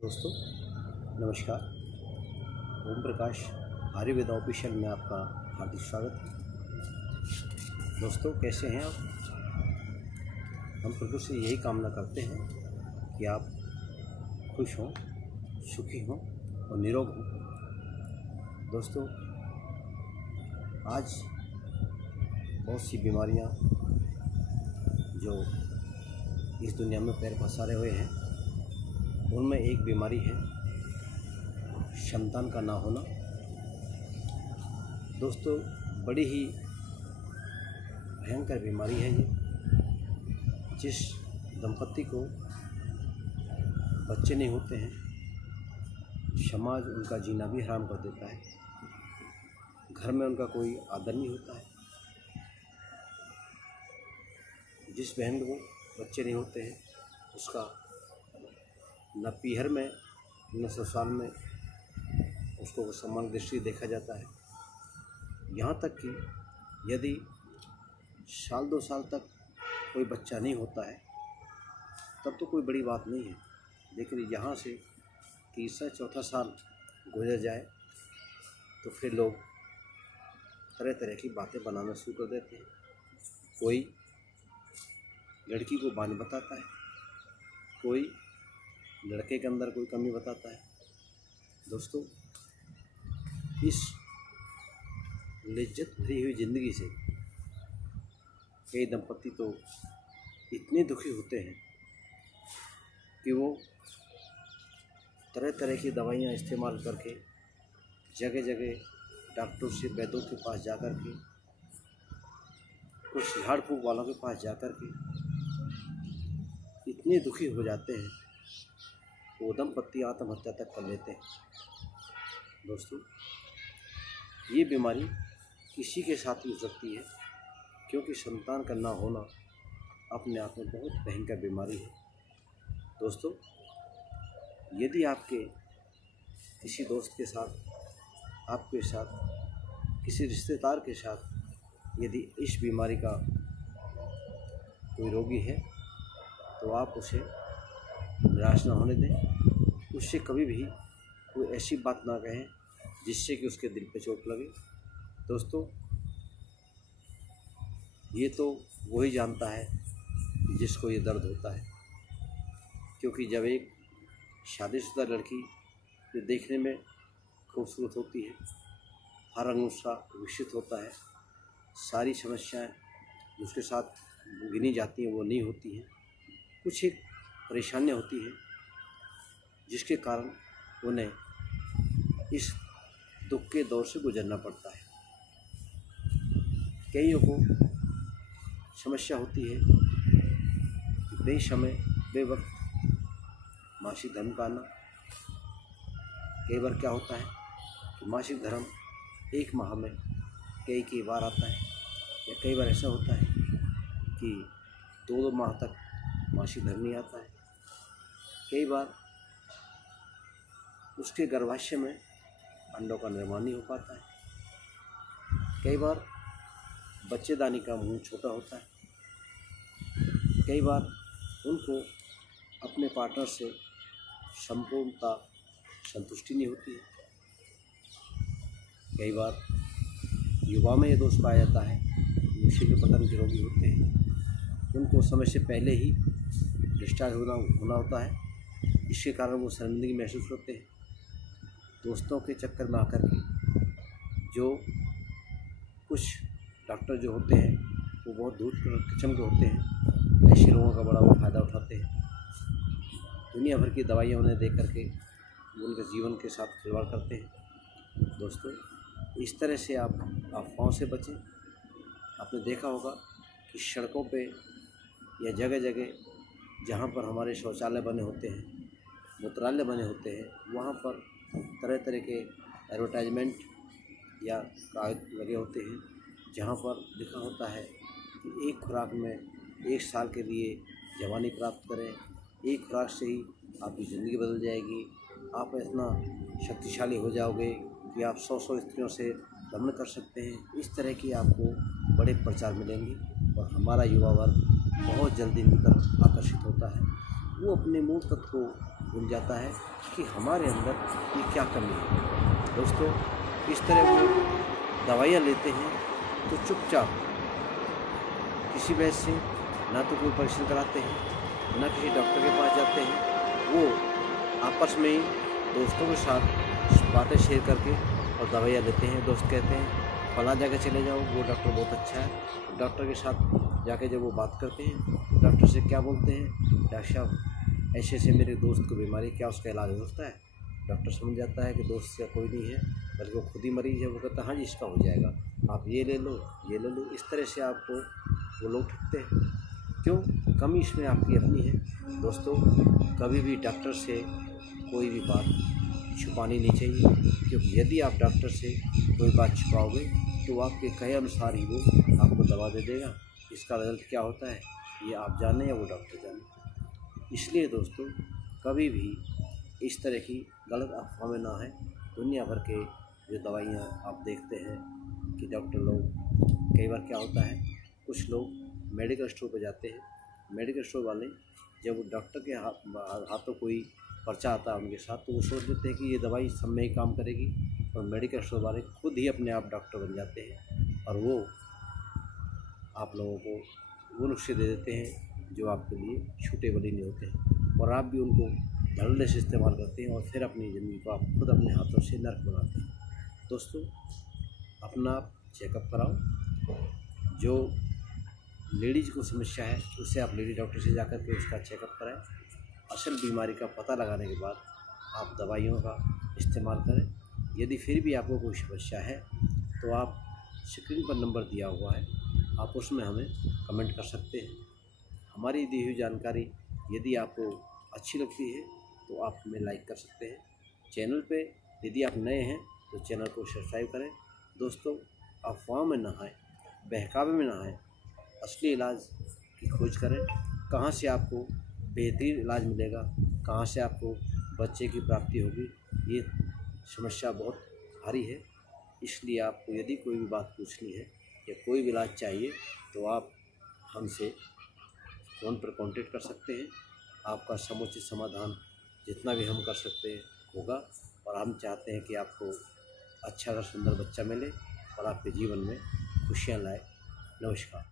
दोस्तों नमस्कार। ओम प्रकाश आयुर्वेदा ऑफिशियल में आपका हार्दिक स्वागत है। दोस्तों कैसे हैं आप? हम प्रभु से यही कामना करते हैं कि आप खुश हों, सुखी हों और निरोग हों। दोस्तों आज बहुत सी बीमारियां जो इस दुनिया में पैर पसारे हुए हैं, उनमें एक बीमारी है संतान का ना होना। दोस्तों बड़ी ही भयंकर बीमारी है ये। जिस दंपति को बच्चे नहीं होते हैं, समाज उनका जीना भी हराम कर देता है। घर में उनका कोई आदर नहीं होता है। जिस बहन को बच्चे नहीं होते हैं, उसका न पीहर में न ससुराल में उसको सम्मान दृष्टि देखा जाता है। यहाँ तक कि यदि साल 2 साल तक कोई बच्चा नहीं होता है तब तो कोई बड़ी बात नहीं है, लेकिन यहाँ से तीसरा चौथा साल गुजर जाए तो फिर लोग तरह तरह की बातें बनाना शुरू कर देते हैं। कोई लड़की को बानी बताता है, कोई लड़के के अंदर कोई कमी बताता है। दोस्तों इस लिज्जत भरी हुई ज़िंदगी से कई दंपति तो इतने दुखी होते हैं कि वो तरह तरह की दवाइयाँ इस्तेमाल करके जगह जगह डॉक्टर से वैद्यों के पास जाकर के, कुछ झाड़ फूँक वालों के पास जाकर के इतने दुखी हो जाते हैं वो दंपति आत्महत्या तक कर लेते हैं। दोस्तों ये बीमारी किसी के साथ भी हो सकती है, क्योंकि संतान का ना होना अपने आप में बहुत भयंकर बीमारी है। दोस्तों यदि आपके किसी दोस्त के साथ, आपके साथ, किसी रिश्तेदार के साथ यदि इस बीमारी का कोई रोगी है तो आप उसे निराश ना होने दें। उससे कभी भी कोई ऐसी बात ना कहें जिससे कि उसके दिल पे चोट लगे। दोस्तों ये तो वही जानता है जिसको ये दर्द होता है, क्योंकि जब एक शादीशुदा लड़की जो देखने में खूबसूरत होती है, हर अंग उसका विकसित होता है, सारी समस्याएं उसके साथ गिनी जाती हैं वो नहीं होती हैं, कुछ एक परेशानियाँ होती हैं जिसके कारण उन्हें इस दुख के दौर से गुजरना पड़ता है। कईयों को समस्या होती है कि बेसमय बेवक्त मासिक धर्म का आना। कई बार क्या होता है कि मासिक धर्म 1 माह में कई बार आता है, या कई बार ऐसा होता है कि 2-2 माह तक मासिक धर्म नहीं आता है। कई बार उसके गर्भाशय में अंडों का निर्माण नहीं हो पाता है। कई बार बच्चेदानी का मुंह छोटा होता है। कई बार उनको अपने पार्टनर से संपूर्णता संतुष्टि नहीं होती है। कई बार युवा में ये दोष पाया जाता है, नशे के पतन के रोगी होते हैं, उनको समय से पहले ही डिस्चार्ज होना होता है। इसके कारण वो शर्मिंदगी महसूस करते हैं। दोस्तों के चक्कर में आकर के जो कुछ डॉक्टर जो होते हैं वो बहुत धूर्त किस्म के होते हैं, ऐसे लोगों का बड़ा वो फ़ायदा उठाते हैं। दुनिया भर की दवाइयाँ उन्हें दे करके उनके जीवन के साथ खिलवाड़ करते हैं। दोस्तों इस तरह से आप अफवाहों से बचें। आपने देखा होगा कि सड़कों पे या जगह जगह जहाँ पर हमारे शौचालय बने होते हैं, मूत्रालय बने होते हैं, वहाँ पर तरह तरह के एडवर्टाइजमेंट या कागज लगे होते हैं जहाँ पर लिखा होता है कि एक खुराक में 1 साल के लिए जवानी प्राप्त करें, एक खुराक से ही आपकी ज़िंदगी बदल जाएगी, आप इतना शक्तिशाली हो जाओगे कि आप 100 स्त्रियों से रमण कर सकते हैं। इस तरह की आपको बड़े प्रचार मिलेंगे और हमारा युवा वर्ग बहुत जल्दी इनकी तरफ आकर्षित होता है। वो अपने मूल तत्व को भूल जाता है कि हमारे अंदर ये क्या कमी है। दोस्तों, इस तरह वो दवाइयाँ लेते हैं तो चुपचाप किसी वजह से ना तो कोई परीक्षण कराते हैं, ना किसी डॉक्टर के पास जाते हैं। वो आपस में ही दोस्तों के साथ बातें शेयर करके और दवाइयाँ लेते हैं। दोस्त कहते हैं फला जगह चले जाओ, वो डॉक्टर बहुत अच्छा है। डॉक्टर के साथ जाके जब वो बात करते हैं, डॉक्टर से क्या बोलते हैं, डॉक्टर साहब ऐसे ऐसे मेरे दोस्त को बीमारी, क्या उसका इलाज हो सकता है? डॉक्टर समझ जाता है कि दोस्त का कोई नहीं है, बल्कि वो खुद ही मरीज है। वो कहता है हाँ जी, इसका हो जाएगा, आप ये ले लो, ये ले लो। इस तरह से आपको वो लोग ठगते हैं। क्यों? कमी इसमें आपकी अपनी है। दोस्तों, कभी भी डॉक्टर से कोई भी बात छुपानी नहीं चाहिए, क्योंकि यदि आप डॉक्टर से कोई बात छुपाओगे तो आपके कहे अनुसार ही वो आपको दवा दे देगा। इसका रिजल्ट क्या होता है ये आप जाने या वो डॉक्टर जाने। इसलिए दोस्तों, कभी भी इस तरह की गलत अफवाह में ना है। दुनिया भर के जो दवाइयाँ आप देखते हैं कि डॉक्टर लोग, कई बार क्या होता है, कुछ लोग मेडिकल स्टोर पर जाते हैं, मेडिकल स्टोर वाले जब वो डॉक्टर के हाथों कोई पर्चा आता है उनके साथ, तो वो सोच लेते हैं कि ये दवाई सब में ही काम करेगी, और मेडिकल स्टोर वाले खुद ही अपने आप डॉक्टर बन जाते हैं और वो आप लोगों को वो नुस्खे दे देते हैं जो आपके लिए सूटेबल ही नहीं होते हैं, और आप भी उनको धड़ल्ले से इस्तेमाल करते हैं और फिर अपनी ज़िंदगी को आप खुद अपने हाथों से नर्क बनाते हैं। दोस्तों, अपना आप चेकअप कराओ। जो लेडीज़ को समस्या है उससे आप लेडी डॉक्टर से जाकर के उसका चेकअप कराएं। असल बीमारी का पता लगाने के बाद आप दवाइयों का इस्तेमाल करें। यदि फिर भी आपको कोई समस्या है तो आप स्क्रीन पर नंबर दिया हुआ है, आप उसमें हमें कमेंट कर सकते हैं। हमारी दी हुई जानकारी यदि आपको अच्छी लगती है तो आप हमें लाइक कर सकते हैं। चैनल पे यदि आप नए हैं तो चैनल को सब्सक्राइब करें। दोस्तों, अफवाह में ना आए, बहकावे में ना आए, असली इलाज की खोज करें। कहाँ से आपको बेहतरीन इलाज मिलेगा, कहाँ से आपको बच्चे की प्राप्ति होगी, ये समस्या बहुत भारी है। इसलिए आपको यदि कोई भी बात पूछनी है या कोई भी इलाज चाहिए तो आप हमसे फ़ोन पर कांटेक्ट कर सकते हैं। आपका समुचित समाधान जितना भी हम कर सकते हैं होगा, और हम चाहते हैं कि आपको अच्छा और सुंदर बच्चा मिले और आपके जीवन में खुशियाँ लाए। नमस्कार।